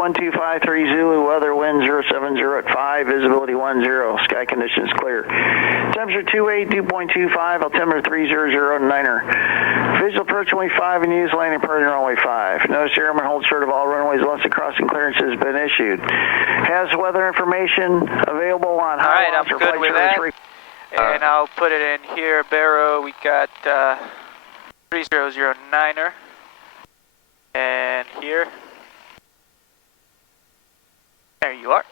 1253 Zulu, weather wind 070 at 5, visibility 10, sky conditions clear. Temperature 28, dew point 25, altimeter 3009er. Visual approach runway 5 and use landing party runway 5. Notice airman hold short of all runways once the crossing clearance has been issued. Has weather information available on how I'm good with that. And I'll put it in here, Barrow, we got 3009er. And here. There you are.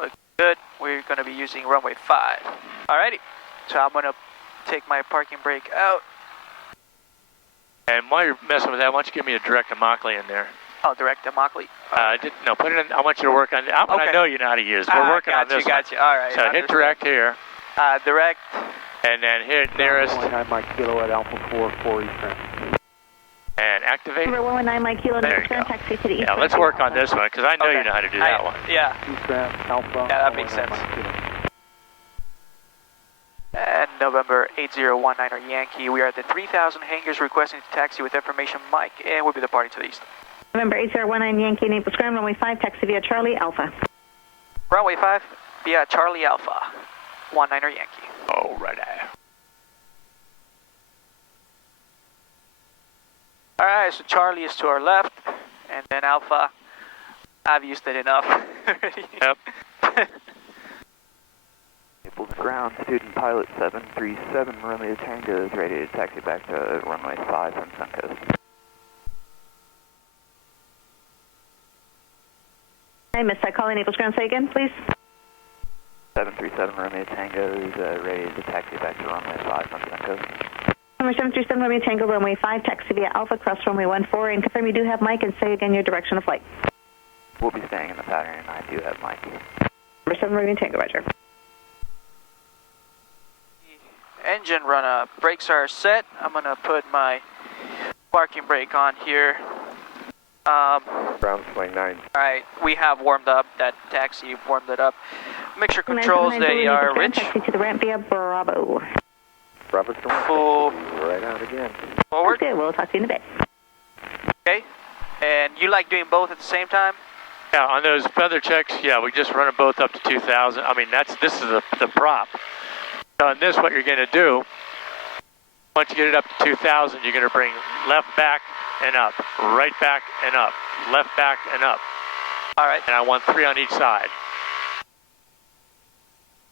Looks good. We're going to be using runway 5. Alrighty. So I'm going to take my parking brake out. And while you're messing with that, why don't you give me a direct Immokalee in there? Oh, direct Immokalee? No, put it in. I want you to work on it. I know you know how to use it. We're working on this. Got you. All right. So hit direct here. Direct. And then hit nearest. 119 Mike Kilo at Alpha 4 Eastern. And activate. Number 119 Mike Kilo, there you go. taxi to the east. Yeah, let's work on this one, because I know you know how to do that one. Yeah. Alpha. Yeah, that makes sense. And November 8019er Yankee, we are at the 3000 hangars requesting to taxi with information Mike, and we'll be departing to the east. November 8019 Yankee, Naples Ground, runway 5, taxi via Charlie Alpha. Runway 5 via Charlie Alpha, 19er Yankee. Alrighty. Alright, so Charlie is to our left, and then Alpha, I've used it enough already. Yep. Naples Ground, student pilot 737, Romeo Tango is ready to taxi back to runway 5 from Suncoast. I missed that calling Naples Ground, say again, please. 737 Romeo Tango is ready to taxi back to runway 5 from Suncoast. Number 737 Romeo Tango, runway 5, taxi via Alpha, cross runway 14, and confirm you do have Mike, and say again your direction of flight. We'll be staying in the pattern, and I do have Mike. Number 7 Romeo Tango, roger. Engine run up, brakes are set. I'm gonna put my parking brake on here. Ground 29. Alright, we have warmed up that taxi, warmed it up. Mixture controls, they are rich. Taxi to the ramp via Bravo. Bravo, full right out again. Forward. Okay, we'll talk to you in a bit. Okay, and you like doing both at the same time? Yeah, on those feather checks, yeah, we just run them both up to 2,000. I mean, this is the prop. So on this, what you're going to do, once you get it up to 2,000, you're going to bring left back and up, right back and up, left back and up. All right. And I want 3 on each side.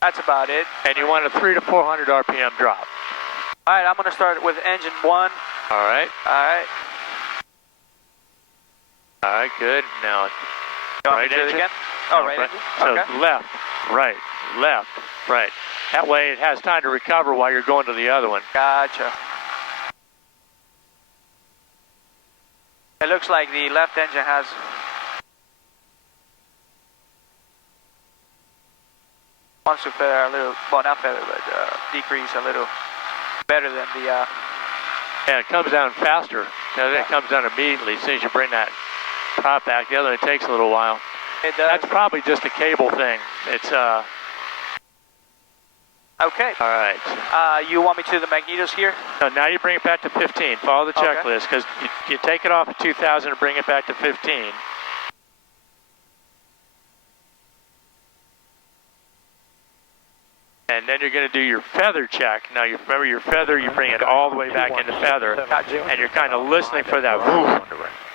That's about it. And you want a 300 to 400 RPM drop. All right, I'm going to start with engine 1. All right. All right. All right, good. Now, right engine. Again? Oh, right engine. So okay. left, right, right. That way it has time to recover while you're going to the other one. Gotcha. It looks like the left engine has wants to feather a little, well not feather, but decrease a little better than the... Yeah, it comes down faster. It comes down immediately as soon as you bring that prop back. The other one takes a little while. It does. That's probably just a cable thing. It's Okay. All right. You want me to do the magnetos here? No, now you bring it back to 15. Follow the checklist, because you take it off at 2,000 and bring it back to 15. And then you're going to do your feather check. Now, you remember your feather, you bring it all the way back into feather, and you're kind of listening for that whoosh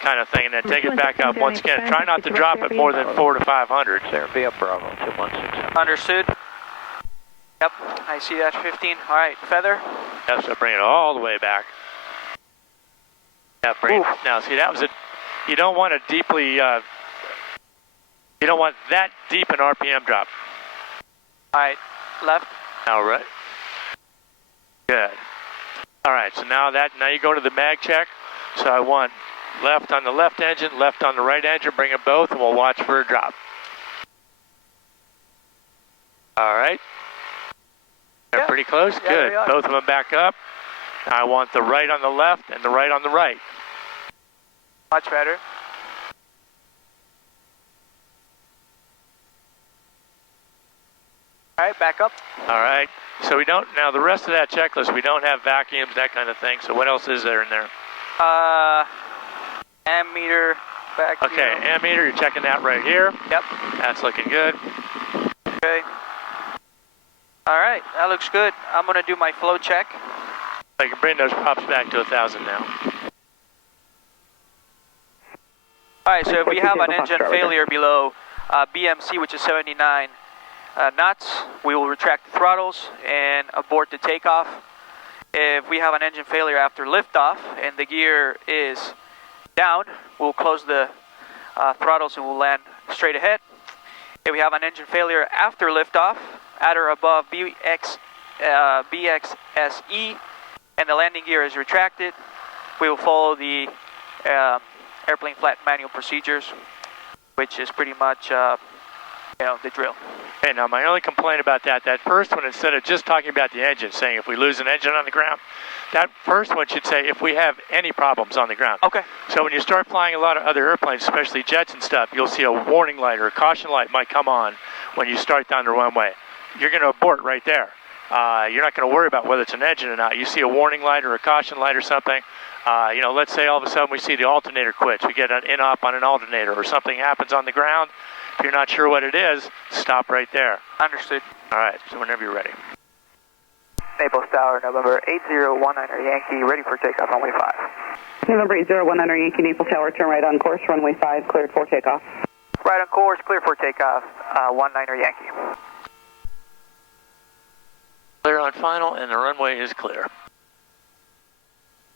kind of thing, and then take it back up once again. Try not to drop it more than 400 to 500. There, be up Bravo, 216. Understood. Yep, I see that 15. All right, feather. Yep, so bring it all the way back. Yeah, bring it. Now, see, that was a, you don't want to deeply, you don't want that deep an RPM drop. All right, left. All right. Good. All right, so now you go to the mag check. So I want left on the left engine, left on the right engine, bring them both, and we'll watch for a drop. All right. They're pretty close. Yeah, good. Both of them back up. I want the right on the left and the right on the right. Much better. All right, back up. All right. So we don't, now the rest of that checklist, we don't have vacuums, that kind of thing. So what else is there in there? Ammeter, back to Okay, you. ammeter, you're checking that right here. Yep. That's looking good. Okay. All right, that looks good. I'm gonna do my flow check. I can bring those props back to 1,000 now. All right, so if we have an engine failure below BMC, which is 79 knots, we will retract the throttles and abort the takeoff. If we have an engine failure after liftoff and the gear is down, we'll close the throttles and we'll land straight ahead. If we have an engine failure after liftoff, at or above BXSE, and the landing gear is retracted, we will follow the airplane flat manual procedures, which is pretty much the drill. Okay, now my only complaint about that first one, instead of just talking about the engine, saying if we lose an engine on the ground, that first one should say if we have any problems on the ground. Okay. So when you start flying a lot of other airplanes, especially jets and stuff, you'll see a warning light or a caution light might come on when you start down the runway. You're going to abort right there. You're not going to worry about whether it's an engine or not. You see a warning light or a caution light or something, let's say all of a sudden we see the alternator quits. We get an in-op on an alternator or something happens on the ground. If you're not sure what it is, stop right there. Understood. All right, so whenever you're ready. Naples Tower, November 8019 Yankee, ready for takeoff, runway 5. November 8019 Yankee, Naples Tower, turn right on course, runway 5, cleared for takeoff. Right on course, clear for takeoff, 19 Yankee. Clear on final, and the runway is clear.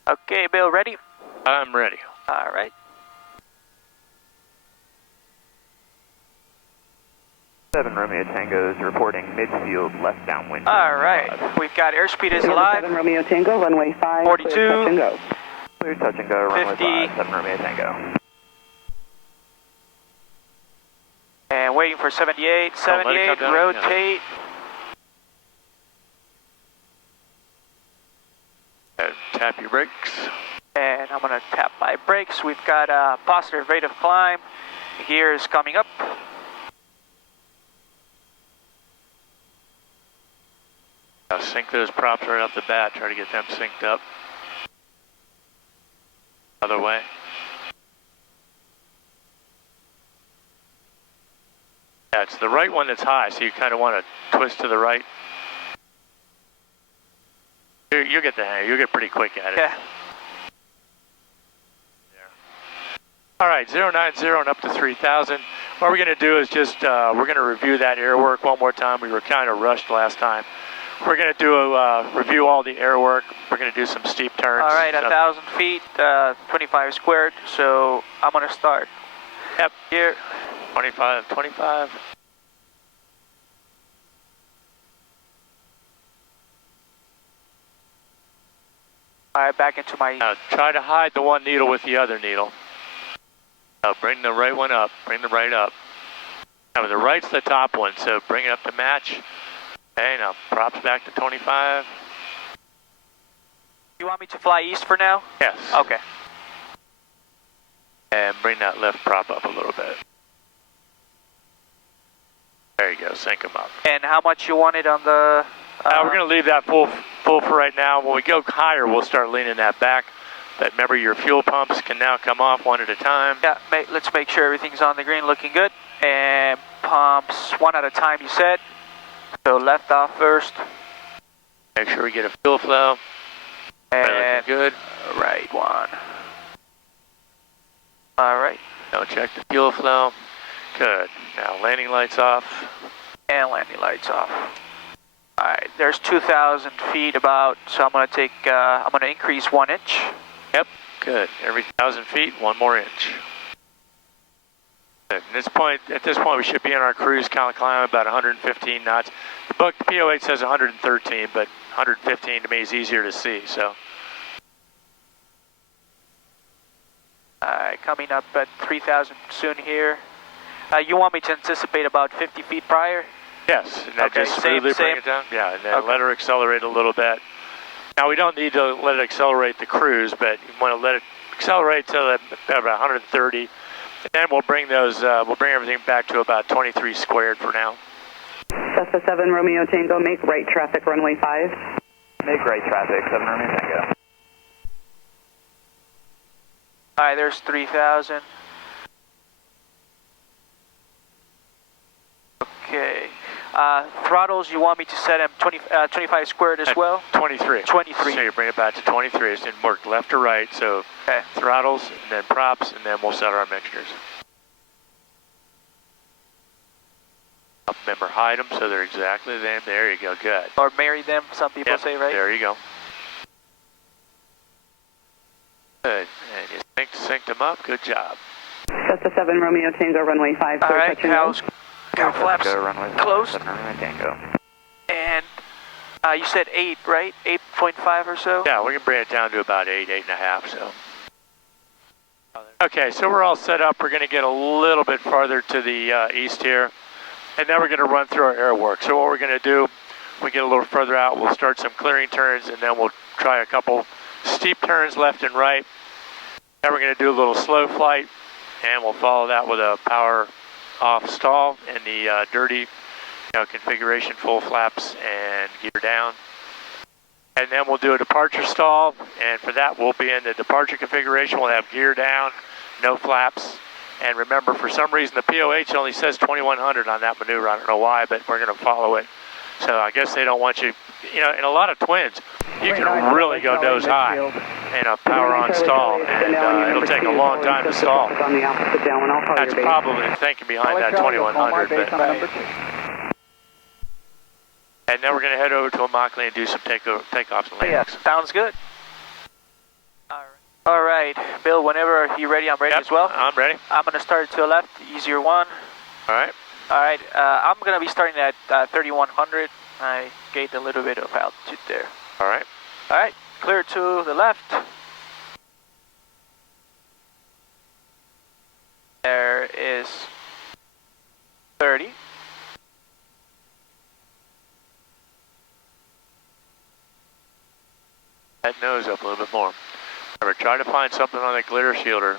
Okay, Bill, ready? I'm ready. All right. 7 Romeo Tango is reporting midfield left downwind. All right, we've got airspeed is alive. 7 Romeo Tango, runway 5, 42. clear touch and go. Clear touch and go, runway 50. 5, 7 Romeo Tango. And waiting for 78, Oh, let it 78, come down. rotate. Tap your brakes. And I'm gonna tap my brakes. We've got a positive rate of climb. Gear is coming up. Sync those props right off the bat. Try to get them synced up. Other way. Yeah, it's the right one that's high, so you kind of want to twist to the right. You'll get the hang. You'll get pretty quick at it. Yeah. All right, 090 and up to 3,000. What we're going to do is just, we're going to review that Airwork one more time. We were kind of rushed last time. We're going to do review all the Airwork. We're going to do some steep turns. All right, 1,000 feet, 25 squared. So I'm gonna start. Yep. Here. 25. All right, back into my. Now try to hide the one needle with the other needle. Now bring the right one up. Bring the right up. Now the right's the top one, so bring it up to match. Okay, now props back to 25. You want me to fly east for now? Yes. Okay. And bring that left prop up a little bit. There you go, sync them up. And how much you wanted on the? We're going to leave that full for right now. When we go higher, we'll start leaning that back. But remember, your fuel pumps can now come off one at a time. Yeah, let's make sure everything's on the green, looking good. And pumps one at a time, you said. So left off first. Make sure we get a fuel flow. And good. Right one. All right. Now check the fuel flow. Good. Now landing lights off. And landing lights off. All right. There's 2,000 feet about. So I'm gonna take. I'm gonna increase 1 inch. Yep. Good. Every 1,000 feet, 1 more inch. Good. At this point, we should be in our cruise kind of climb about 115 knots. The book, the PO8 says 113, but 115 to me is easier to see. So. Coming up at 3,000 soon here. You want me to anticipate about 50 feet prior? Yes, and that Okay, just smoothly bring it down. Yeah, and then let her accelerate a little bit. Now we don't need to let it accelerate the cruise, but you want to let it accelerate to about 130, and then we'll bring those. We'll bring everything back to about 23 squared for now. Cessna 7 Romeo Tango, make right traffic, runway 5. Make right traffic, 7 Romeo Tango. All right, there's 3,000. Throttles, you want me to set them 25 squared as well? 23. 23. So you bring it back to 23. It's didn't work left to right. So okay. Throttles, and then props, and then we'll set our mixtures. Remember, hide them so they're exactly them. There you go. Good. Or marry them, some people say, right? There you go. Good. And you synced them up. Good job. That's a 7 Romeo Tango, runway 5. All right, cow flaps closed. 7 Romeo Tango. And you said 8, right? 8.5 or so? Yeah, we can bring it down to about 8, 8.5, so. Okay, so we're all set up. We're going to get a little bit farther to the east here. And then we're going to run through our Airwork. So what we're going to do, we get a little further out, we'll start some clearing turns, and then we'll try a couple steep turns left and right. Then we're going to do a little slow flight, and we'll follow that with a power off stall in the dirty configuration, full flaps and gear down. And then we'll do a departure stall, and for that we'll be in the departure configuration. We'll have gear down, no flaps. And remember, for some reason, the POH only says 2100 on that maneuver. I don't know why, but we're going to follow it. So I guess they don't want you, in a lot of twins, you can really go nose high in a power on stall, and it'll take a long time to stall. That's probably the thinking behind that 2100. And then we're going to head over to a Mach and do some takeoffs and landings. Sounds good. All right, Bill, whenever you're ready, I'm ready as well. I'm ready. I'm going to start to the left, easier one. All right. All right, I'm going to be starting at 3100. I gained a little bit of altitude there. All right. All right, clear to the left. There is 30. Head nose up a little bit more. Remember, try to find something on that glitter shielder,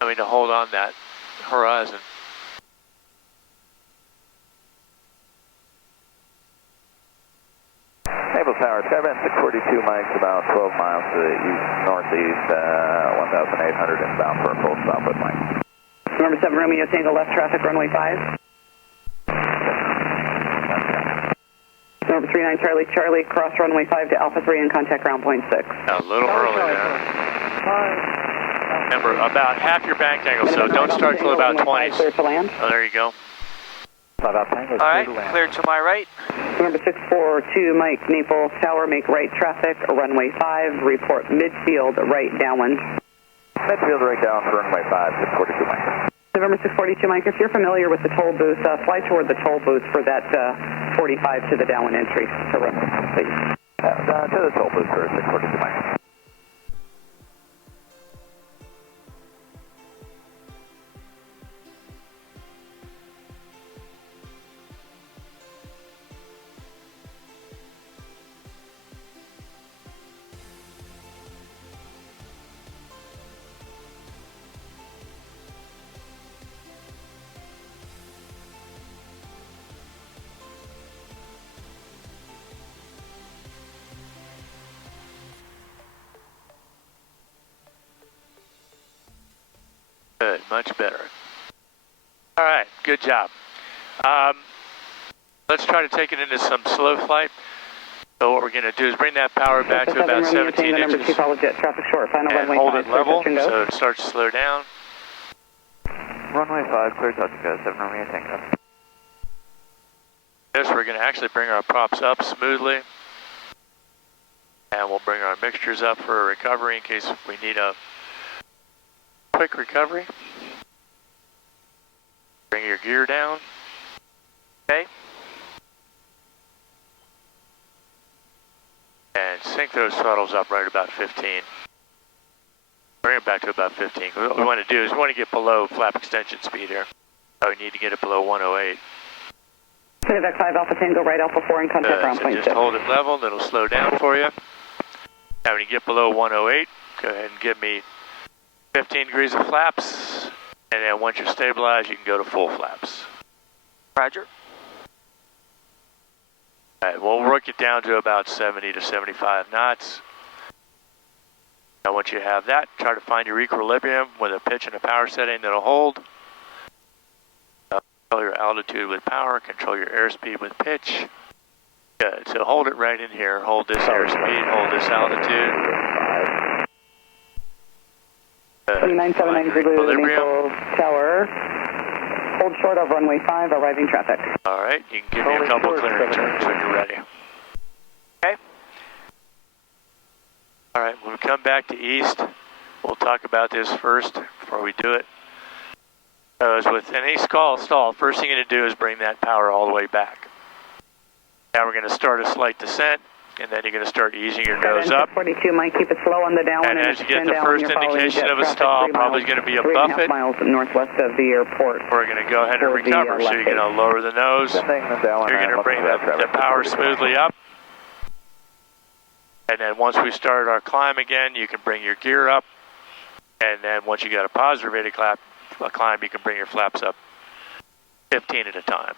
to hold on that horizon. Naval Tower, Skybound 642 mics, about 12 miles to the east-northeast, 1,800 inbound for a full stop with Mike. Number 7 Romeo Tango, left traffic, runway 5. Number 39 Charlie, Charlie, cross runway 5 to Alpha 3 and contact ground point 6. A little early there. Remember, about half your bank angle, so don't start till about 20. Clear to land. Oh, there you go. All right, clear to my right. Number 642 Mike, Naples Tower, make right traffic, runway 5, report midfield, right downwind. Midfield right down for runway 5, 642 Mike. November 642 Mike, if you're familiar with the toll booth, fly toward the toll booth for that 45 to the downwind entry to runway, please. To the toll booth for 642 Mike. Good, much better. All right, good job. Let's try to take it into some slow flight. So what we're going to do is bring that power back to about 17 inches traffic short, final and runway hold 5, it level so it starts to slow down. Runway 5, clear touch, 7 Romeo Tango. This, we're going to actually bring our props up smoothly. And we'll bring our mixtures up for a recovery in case we need a quick recovery. Bring your gear down. Okay. And sync those throttles up right about 15. Bring it back to about 15. What we want to do is we want to get below flap extension speed here. So we need to get it below 108. Civic 5 Alpha Tango, right Alpha 4 and contact ground so point just 6. hold it level, it'll slow down for you. Now when you get below 108, go ahead and give me 15 degrees of flaps, and then once you're stabilized, you can go to full flaps. Roger. All right, we'll work it down to about 70 to 75 knots. Now once you have that, try to find your equilibrium with a pitch and a power setting that'll hold. Control your your altitude with power, control your airspeed with pitch. Good, so hold it right in here. Hold this airspeed, hold this altitude. 2979 equilibrium. Tower. Hold short of runway 5, arriving traffic. All right, you can give me a couple clearing turns when you're ready. Okay. All right, when we come back to east, we'll talk about this first before we do it. Because with any stall, first thing you're going to do is bring that power all the way back. Now we're going to start a slight descent, and then you're going to start easing your nose up. 42 might keep it slow on the downwind. And as you get the first indication of a stall, probably going to be a buffet. 3.5 miles northwest of the airport. We're going to go ahead and recover, so you're going to lower the nose. You're going to bring the power smoothly up. And then once we start our climb again, you can bring your gear up. And then once you got a positive rated climb, you can bring your flaps up 15 at a time.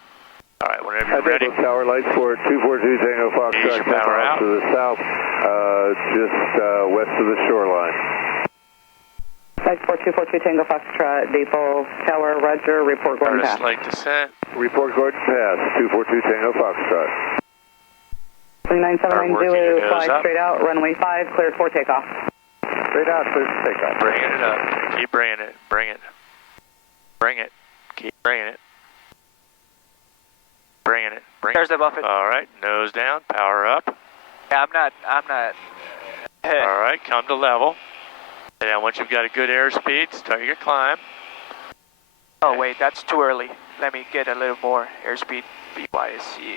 All right, whenever you're ready. Tower lights for 242 Tango Foxtrot, 10 miles to the south, just west of the shoreline. Lights for 242 Tango Foxtrot, Depot Tower, roger, report Gordon Pass. Slight descent. Report Gordon Pass, 242 Tango Foxtrot. 3979 Zulu, fly straight out, runway 5, cleared for takeoff. Straight out, cleared for takeoff. Bringing it up. Keep bringing it. Bring it. Bring it. Keep bringing it. Bringing it. There's the buffet. All right, nose down, power up. Yeah, I'm not. All right, come to level. And then once you've got a good airspeed, start your climb. Oh wait, that's too early. Let me get a little more airspeed. BYSC.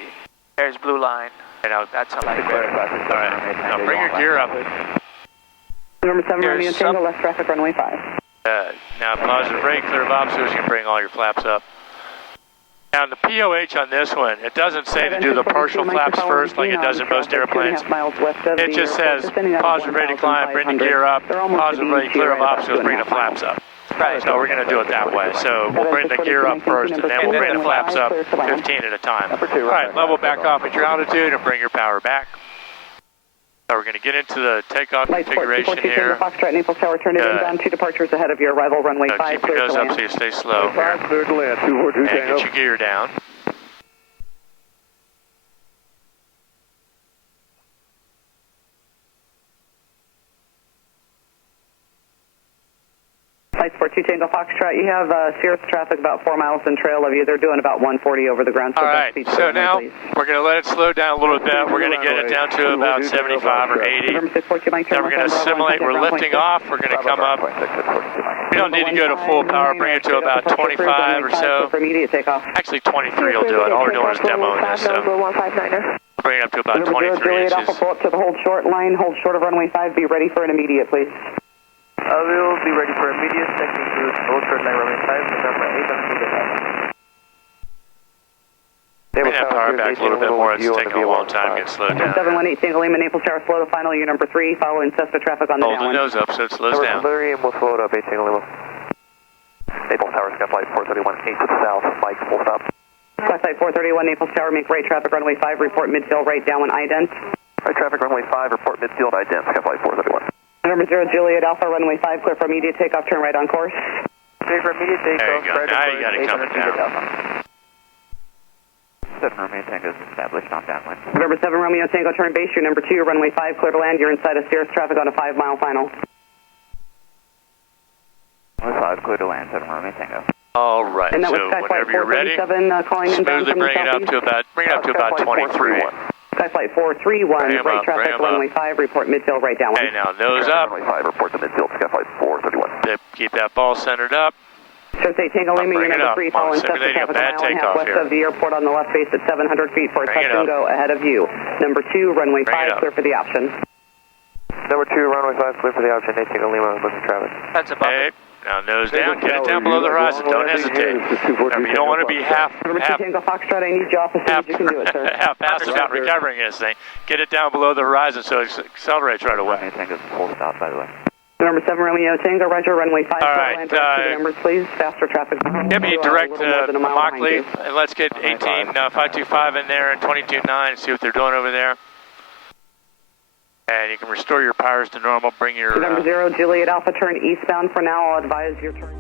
There's blue line. And now That's a lot better. All right, now bring your gear up. Number 7, Romeo Tango, left traffic, runway 5. Now positive rate, clear of obstacles, you can bring all your flaps up. Now, the POH on this one, it doesn't say to do the partial flaps first like it does in most airplanes. It just says positive rate to climb, bring the gear up, positive rate, clear of obstacles, bring the flaps up. Right. So we're going to do it that way. So we'll bring the gear up first, and then we'll bring the flaps up 15 at a time. All right, level back off at your altitude and bring your power back. So we're going to get into the takeoff configuration here. Foxtrot, Naples Tower, turn it inbound, 2 departures ahead of your arrival, runway 5. Keep your nose up so you stay slow here. Clear to land, 242 And Tango. get your gear down. Lights for 2 Tango Foxtrot, you have Cirrus traffic about 4 miles in trail of you. They're doing about 140 over the ground. All right, so now we're going to let it slow down a little bit. We're going to get it down to about 75 or 80. Then we're going to simulate. We're lifting off. We're going to come up. We don't need to go to full power. Bring it to about 25 or so. Actually, 23 will do it. All we're doing is demoing this. So bring it up to about 23 inches. Alpha, pull up to the hold short line. Hold short of runway 5. Be ready for an immediate, please. We will be ready for immediate checking through old short line runway 5, number 8 on the Bring that power back a little bit more. It's taking a long time to get slowed down. 718 Tango Lima, Naples Tower, slow to final, you number 3, following Cessna traffic on the downwind. Hold the nose up so it slows down. Number 3, we'll slow it up, 8 Tango Lima. Naples Tower, Skyflight 431, 8 to the south, Mike, full stop. Skyflight 431, Naples Tower, make right traffic, runway 5, report midfield, right downwind, ident. Right traffic, runway 5, report midfield, ident, Skyflight 431. Number 0, Juliet Alpha, runway 5, clear for immediate takeoff, turn right on course. Clear for immediate takeoff, there you go. Now you got it coming down. 7 Romeo Tango is established on downwind. November 7 Romeo Tango, turn base, you're number 2, runway 5, clear to land, you're inside of Cirrus traffic on a 5-mile final. Runway 5, clear to land, 7 Romeo Tango. All right, And that was so Skyflight whenever you're ready, 437, calling inbound smoothly from the bring it up southeast. to about 23. Skyflight 431, right traffic, runway 5, report midfield, right downwind. Okay, now nose up. Runway 5, report to midfield, Skyflight 431. Keep that ball centered up. Cirrus 8 Tango Lima, you're number 3, following Cessna traffic a mile and a half west of the airport on the left base at 700 feet for a touch and go ahead of you. Number 2, runway 5, clear for the option. Number 2, runway 5, clear for the option, 8 Tango Lima, looking traffic. That's a buffet. Okay, now nose down, get it down below the horizon, don't hesitate. Remember, you don't want to be half Number 2 Tango Foxtrot, I need you off as soon as you can do it, sir. half-assed about recovering this thing. Get it down below the horizon so it accelerates right away. Romeo Tango is full stop, by the way. Number 7 Romeo Tango, roger, runway 5, all right, land direct to the numbers, please, faster traffic. Get me direct Mockley, and let's get 18525 in there and 229, see what they're doing over there. And you can restore your powers to normal, bring your... Number 0, Juliet Alpha, turn eastbound for now, I'll advise your turn.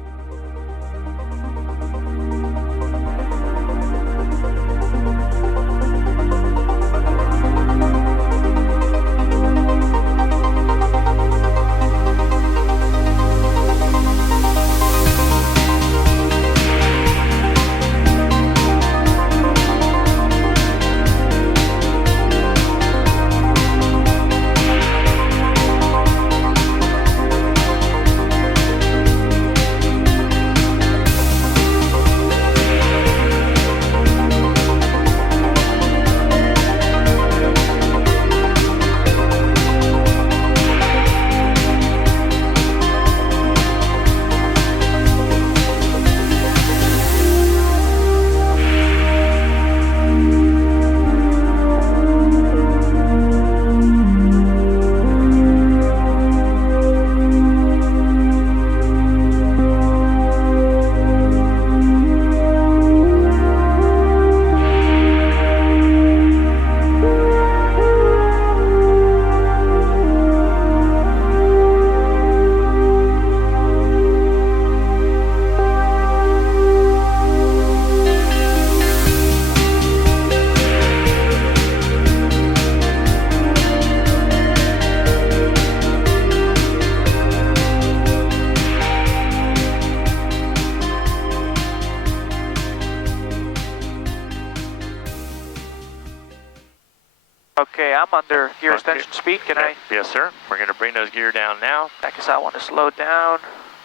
Okay, I'm under gear extension speed. Can I? Yes, sir. We're going to bring those gear down now. Because I want to slow down.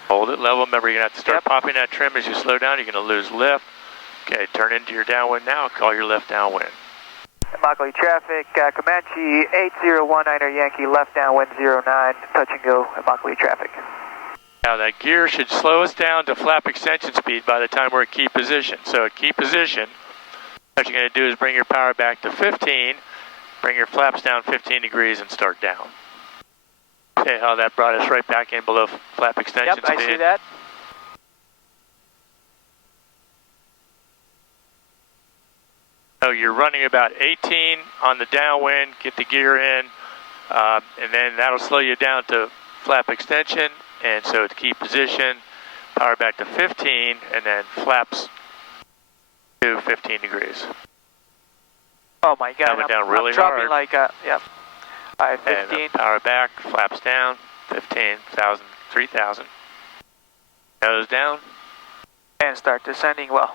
Hold it level. Remember, you're going to have to start popping that trim as you slow down. You're going to lose lift. Okay, turn into your downwind now. Call your left downwind. Immokalee traffic, Comanche 8019er Yankee, left downwind 09, touch and go, Immokalee traffic. Now that gear should slow us down to flap extension speed by the time we're at key position. So at key position, what you're going to do is bring your power back to 15, bring your flaps down 15 degrees and start down. Okay, how that brought us right back in below flap extension speed. Yep, I see that. So you're running about 18 on the downwind, get the gear in, and then that'll slow you down to flap extension, and so at key position, power back to 15, and then flaps to 15 degrees. Oh my God, coming down really I'm dropping hard. Like, yep. All right, 15. And power back, flaps down, 15,000, 3,000. Nose down. And start descending, well,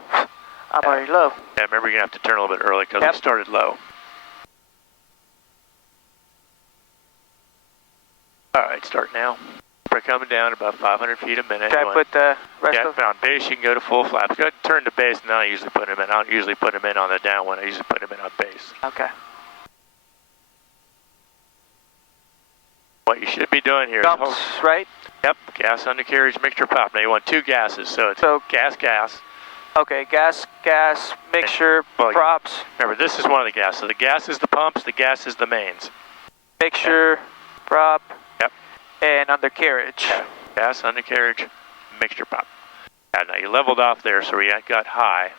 I'm already low. Yeah, remember you're going to have to turn a little bit early because we started low. All right, start now. We're coming down about 500 feet a minute. Should I put the rest of... on base, you can go to full flaps. Go ahead and turn to base, and then I usually put them in. I don't usually put them in on the downwind. I usually put them in on base. Okay. What you should be doing here Dumps, is... right? Yep, gas undercarriage mixture pop. Now you want two gases, so it's gas, gas. Okay, gas, mixture, props. Remember, this is one of the gas. So the gas is the pumps, the gas is the mains. Mixture, prop, yep, and undercarriage. Yeah. Gas, undercarriage, mixture pop. Yeah, now you leveled off there, so we got high.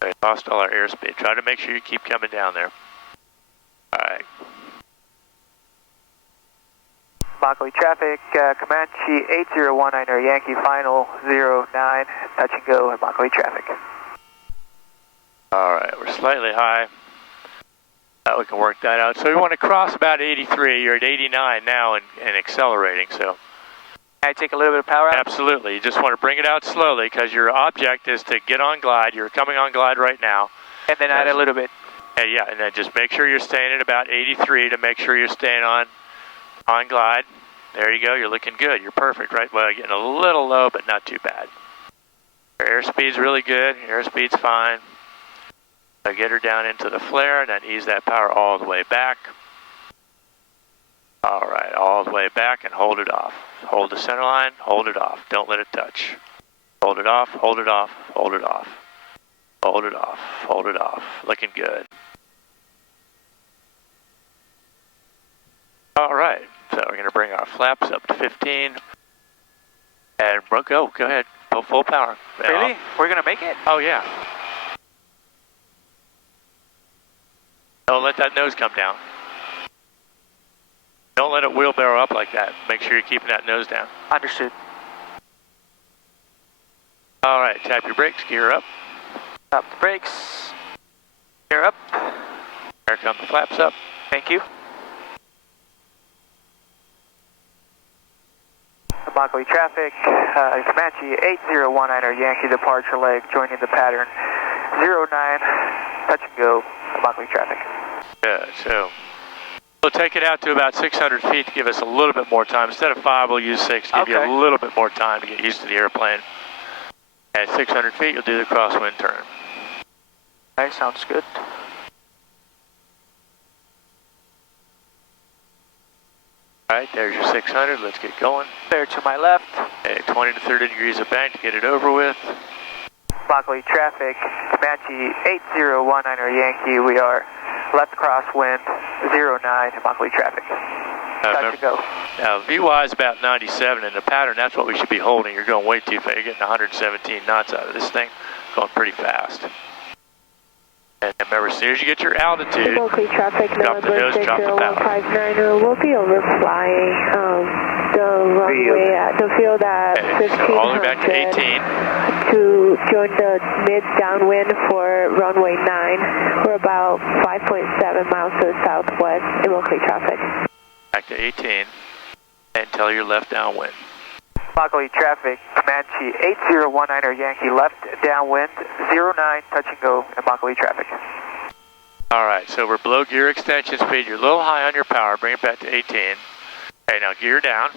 We lost all our airspeed. Try to make sure you keep coming down there. All right. Immokalee traffic, Comanche 8019er Yankee, final 09, touch and go, Immokalee traffic. All right, we're slightly high. We can work that out. So we want to cross about 83. You're at 89 now and accelerating, so. Can I take a little bit of power out? Absolutely. You just want to bring it out slowly because your object is to get on glide. You're coming on glide right now. And then add a little bit. Yeah, and then just make sure you're staying at about 83 to make sure you're staying on glide. There you go. You're looking good. You're perfect, right? Well, you're getting a little low, but not too bad. Your airspeed's really good. Your airspeed's fine. So get her down into the flare and then ease that power all the way back. All right, all the way back and hold it off. Hold the center line, hold it off. Don't let it touch. Hold it off, hold it off, hold it off. Hold it off, hold it off. Looking good. All right, so we're going to bring our flaps up to 15. And go ahead, go full power. Really? We're going to make it? Oh, yeah. Don't let that nose come down. Don't let it wheelbarrow up like that. Make sure you're keeping that nose down. Understood. All right, tap your brakes, gear up. Tap the brakes. Gear up. There come the flaps up. Thank you. Immokalee traffic, Comanche 8019er Yankee departure leg joining the pattern 09, touch and go, Immokalee traffic. Good, so we'll take it out to about 600 feet to give us a little bit more time. Instead of 5, we'll use 6 to give you a little bit more time to get used to the airplane. At 600 feet, you'll do the crosswind turn. Okay, sounds good. All right, there's your 600. Let's get going. There to my left. Okay, 20 to 30 degrees of bank to get it over with. Immokalee traffic, Comanche 8019er Yankee. We are left crosswind 09, Immokalee traffic. Touch to go. Now, VY is about 97 in the pattern. That's what we should be holding. You're going way too fast. You're getting 117 knots out of this thing. Going pretty fast. And remember, as soon as you get your altitude, Immokalee traffic, drop the nose, drop the power. 0159, we'll be overflying the runway at the field at 1500 so all the way back to 18. To join the mid downwind for runway 9. We're about 5.7 miles to the southwest, Immokalee traffic. Back to 18 and tell your left downwind. Immokalee traffic, Comanche 8019er Yankee, left downwind 09, touch and go, Immokalee traffic. All right, so we're below gear extension speed. You're a little high on your power. Bring it back to 18. Okay, now gear down.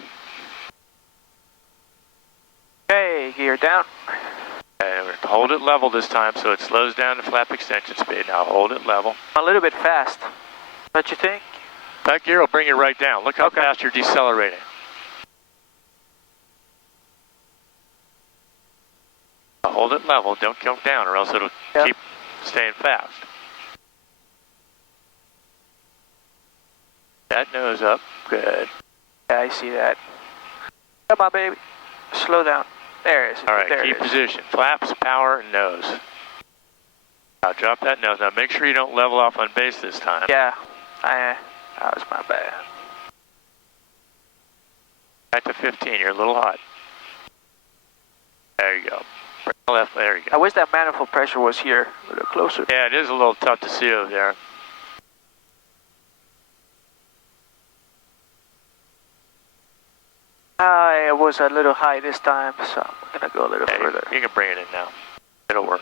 Okay, gear down. And we're gonna hold it level this time so it slows down to flap extension speed. Now hold it level. A little bit fast. What you think? That gear will bring it right down. Look how fast you're decelerating. Now hold it level. Don't come down or else it'll keep staying fast. That nose up. Good. Yeah, I see that. Come on, baby. Slow down. There it is. All right, there keep position. Flaps, power, and nose. Now drop that nose. Now make sure you don't level off on base this time. Yeah, that was my bad. Back to 15. You're a little hot. There you go. Bring the left. There you go. I wish that manifold pressure was here a little closer. Yeah, it is a little tough to see over there. It was a little high this time, so I'm going to go a little further. You can bring it in now. It'll work.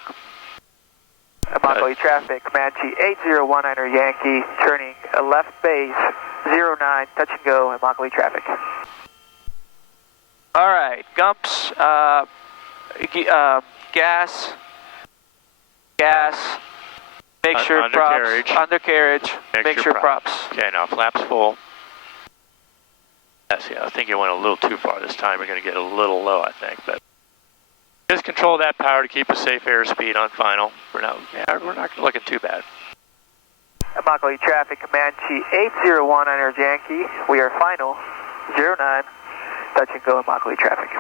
Immokalee traffic, Comanche 8019er Yankee, turning left base, 09, touch and go, Immokalee traffic. All right, Gumps, gas, make sure props, undercarriage, make sure props. Okay, now flaps full. Yeah, I think you went a little too far this time. You're going to get a little low, I think, but just control that power to keep a safe airspeed on final. We're not looking too bad. Immokalee traffic, Comanche 8019er Yankee. We are final, 09, touch and go, Immokalee traffic.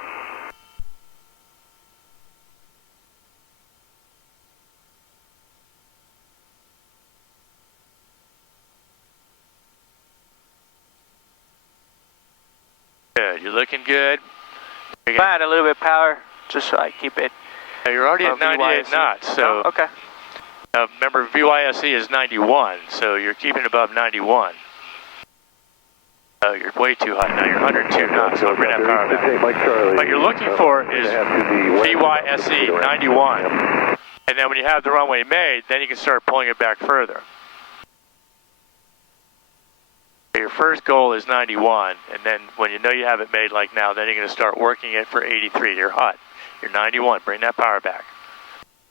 Good, you're looking good. If I had a little bit of power, just so I keep it. Yeah, you're already at 98 knots, so. Oh, okay. Remember, VYSE is 91, so you're keeping above 91. You're way too high now. You're 102 knots, so bring that power back. What you're looking for is VYSE 91. And then when you have the runway made, then you can start pulling it back further. Your first goal is 91, and then when you know you have it made like now, then you're going to start working it for 83. You're hot. You're 91. Bring that power back.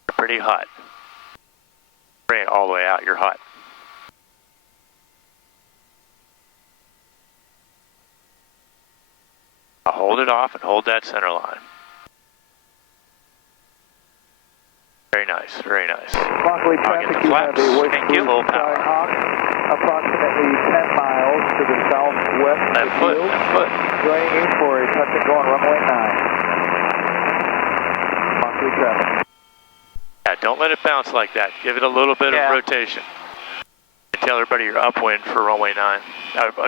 You're pretty hot. Bring it all the way out. You're hot. Now hold it off and hold that center line. Very nice. Very nice. Immokalee traffic, you have a West Blue Skyhawk, approximately 10 miles to the southwest of the field. Left foot. Joining you for a touch and go on runway 9. Immokalee traffic. Yeah, don't let it bounce like that. Give it a little bit of rotation. And tell everybody you're upwind for runway 9.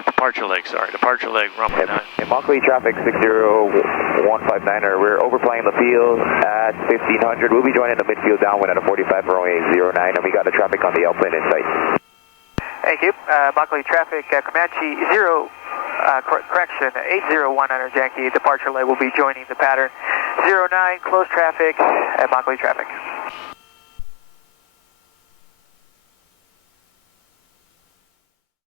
Departure leg, sorry. Departure leg, runway 9. Immokalee traffic 60159er. We're overflying the field at 1500. We'll be joining the midfield downwind at a 45 for runway 09, and we got the traffic on the airplane in sight. Thank you. Immokalee traffic, Comanche 8019er Yankee, departure leg will be joining the pattern. 09, close traffic, Immokalee traffic.